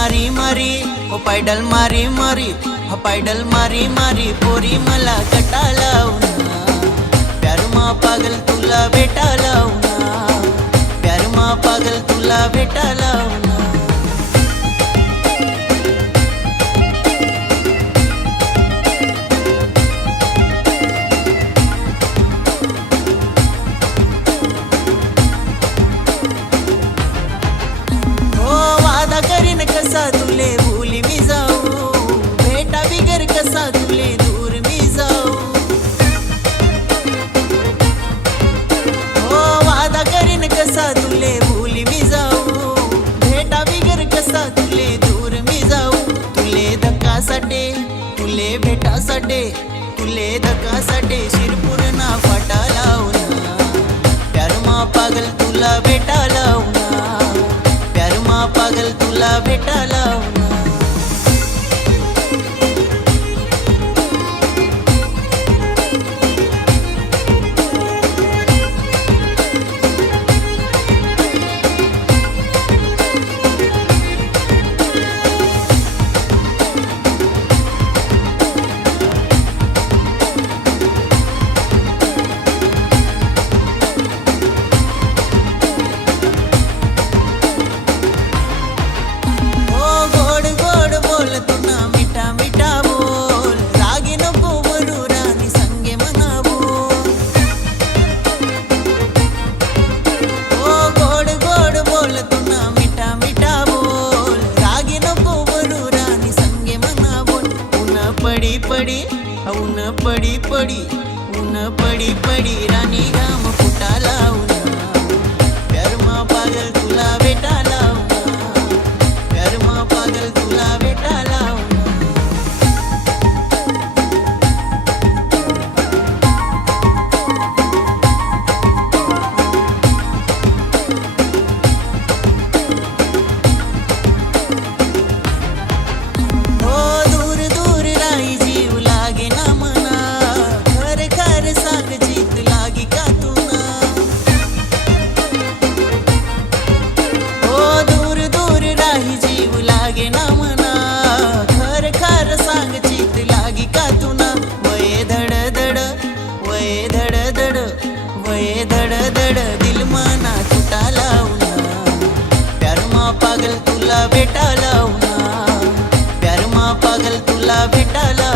मारी मारी ओ pedal मारी मारी हो pedal मारी मारी पोरी मला गटा लावना प्यार मा पागल तुला भेटा लावना प्यार मा पागल तुला भेटा लावना करीन कसा तुले भूली मी जाऊ भेटा बिगर कसा तुले दूर मी जाऊ हो वादा करीन कसा तुले भूली मी जाऊ भेटा बिगर कसा तुले दूर मी जाऊ तुले धक्कासाठी तुले भेटासाठी तुले धक्कासाठी शिरपूर ना फाटा लावना प्यार मा पागल तुला भेटा लावना पागल तुला भेटा लावना पड़ी पड़ी ऊन पड़ी पड़ी रानी घाम फुटा लावना प्यार मा पागल तुला भेटा लावना प्यार मा पागल तुला भेटा लावना धड़ धड़ दिल माना छुटा लावना प्यार मा पागल तुला भेटा लावना प्यार मा पागल तुला भेटा लावना